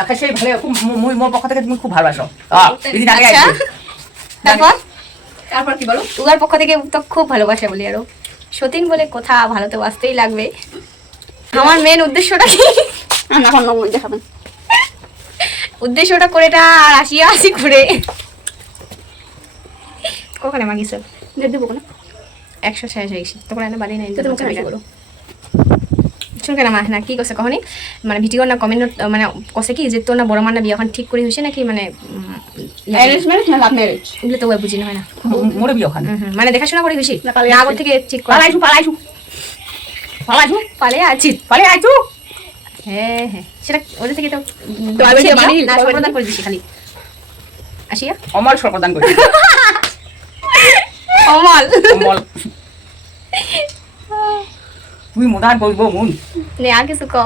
রাখা সেই ভালো খুব মুই মোর পক্ষ থেকে তুমি খুব ভালোবাসো। দিদি আগে আচ্ছা আসবে তারপর? তারপর কি বলো? উগার পক্ষ থেকে তো খুব ভালোবাসা বলি আরও। সতীন বলে কথা ভালো তো বাঁচতেই লাগবে? আমার মেন উদ্দেশ্যটা কি? রান্না দেখাবেন। উদ্দেশ্যটা করেটা আর আসিয়া আসি করে কখন মাগিস দিয়ে দেবো না একশো শেষ হয়ে গেছে। তখন এনে বাড়ি নাই তো তোমাকে হাসি করো কেন মা না কি কছে কখনি মানে ভিডিও না কমেন্ট মানে কছে কি যে তোর না বড় মার না বিয়ে ঠিক করে হয়েছে নাকি মানে অ্যারেঞ্জ ম্যারেজ না লাভ ম্যারেজ এগুলো তো বুঝি না। না মোরে মানে দেখাশোনা করে হয়েছি না, আগর থেকে ঠিক করে পালাইছু পালাইছু পালাইছু পালে আছি পালে আইছু হ্যাঁ হ্যাঁ সেটা ওদের থেকে তো না, না। করে দিছি খালি। আসিয়া? অমল সর্বদান করি অমল। অমল। তুই মোদার বলব মন। নে আর কিছু ক।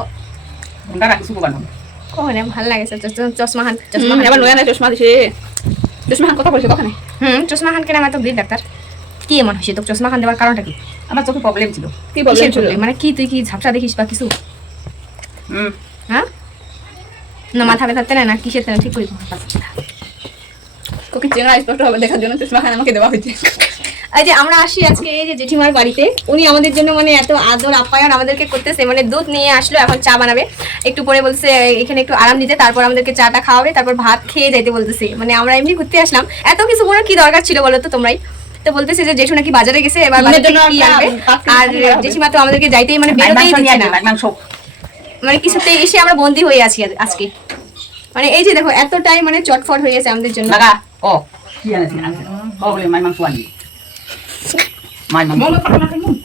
মনটা রাখিছো বানো কখনে ভালো লাগেছে চশমা হান চশমা হান। এবার নয়া না চশমা দিছে। চশমা হান কথা বলছে কখানে হুম চশমা খান কেন আমার তো ব্রিড ডাক্তার কি এমন হয়েছে তোর চশমা খান দেওয়ার কারণটা কি আমার চোখে প্রবলেম ছিল। কি কিসের problem? মানে কি তুই কি ঝাপসা দেখিস বা কিছু? হুম হ্যাঁ না মাথা ব্যথাতে না না কিসের তেনা ঠিক করি ওকে চেনা স্পষ্ট হবে দেখার জন্য চশমা খান আমাকে দেওয়া হয়েছে এই যে আমরা আসি আজকে এই যে জেঠিমার বাড়িতে। উনি আমাদের জন্য মানে এত আদর আপ্যায়ন আমাদেরকে করতেছে মানে দুধ নিয়ে আসলো এখন চা বানাবে। একটু পরে বলছে এখানে একটু আরাম দিতে তারপর আমাদেরকে চাটা খাওয়াবে তারপর ভাত খেয়ে যাইতে বলতেছে। মানে আমরা এমনি ঘুরতে আসলাম। এত কিছু করার কি দরকার ছিল বলো তো তোমরাই? তো বলতেছে যে জেঠু নাকি বাজারে গেছে এবার বাজার কি আনবে? আর জেঠিমা তো আমাদেরকে যাইতেই মানে বেরোতেই দিচ্ছে না। মানে কিছুতে এসে আমরা বন্দি হয়ে আছি আজকে। মানে এই যে দেখো এতটাই মানে চটফট হয়ে গেছে আমাদের জন্য। ও। কি আনছি আনছি। ও বলে মাছ মাংস আনবি। মাছ মাংস